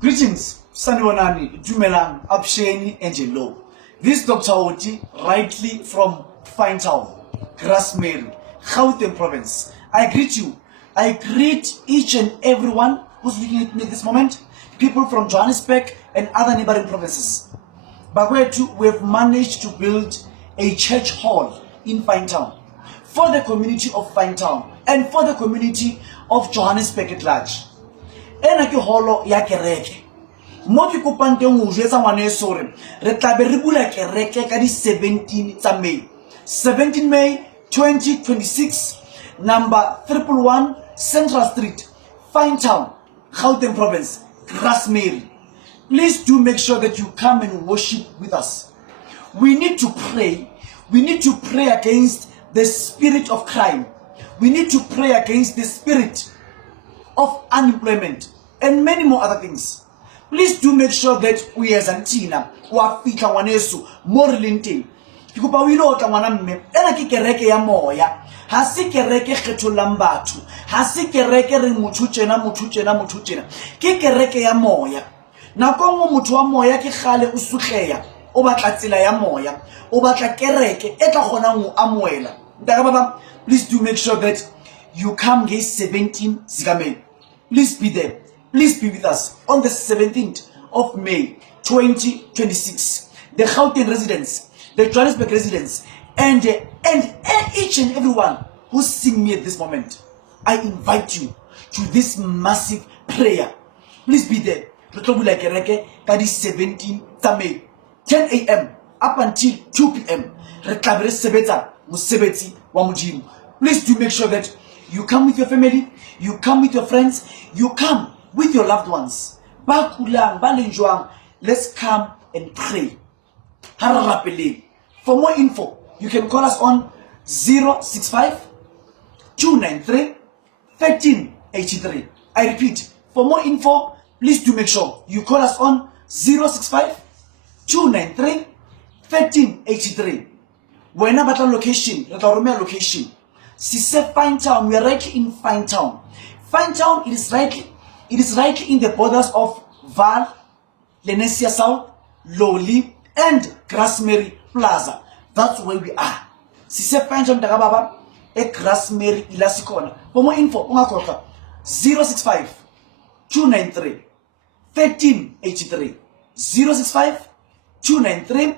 Greetings, Sanibonani, Dumelang, Absheni, Angelo. This is Dr. Oti, rightly from Finetown, Grasmere, Gauteng province. I greet you. I greet each and everyone who's looking at me at this moment, people from Johannesburg and other neighboring provinces. Bagwetu, we have managed to build a church hall in Finetown for the community of Finetown and for the community of Johannesburg at large. Ena ke holo ya kereke mo ke kopang teng o jetsa ngwane sore re tla be re bula kereke ka di 17 tsa May 17 May 2026 number 111 Central Street, Finetown, Gauteng province, Grasmere. Please do make sure that you come and worship with us. We need to pray. We need to pray against the spirit of crime. We need to pray against the spirit of unemployment and many more other things. Please do make sure that we as Antina wa fika ngwaneso mo relenting ke kopa o ile o tla ngwana mme ena ke kereke ya moya ha se kereke kgetholang batho ha se kereke re motho tjena ke kereke ya moya nako ngo motho wa moya ke gale o sutleya o batla tsela ya moya o batla kereke e tla gona go amoela ntaka baba. Please do make sure that you come get 17 Zigamay. Please be there. Please be with us on the 17th of May 2026. The Gauteng residents, the Johannesburg residents, and each and everyone who's seeing me at this moment, I invite you to this massive prayer. Please be there. Retobula kereke kadi 17 May, 10 a.m. up until 2 p.m. Retlabere sebetsa mosebetsi wa modimo. Please do make sure that you come with your family, you come with your friends, you come with your loved ones. Bakulang, balenjwang, let's come and pray. For more info, you can call us on 065 293 1383. I repeat, for more info, please do make sure you call us on 065 293 1383. When about a location, location. Sise Finetown, we are right in Finetown. Finetown it is right in the borders of Vaal, Lenasia South, Lowly, and Grasmere Plaza. That's where we are. Sise Finetown Dagababa, e Grasmere Ilasikona. For more info, 065 293 1383. 065 293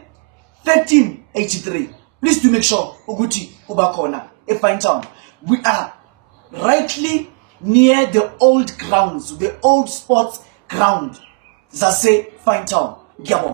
1383. Please do make sure Uguti Ubakona. A Finetown. We are rightly near the old grounds, the old sports ground. Zase Finetown.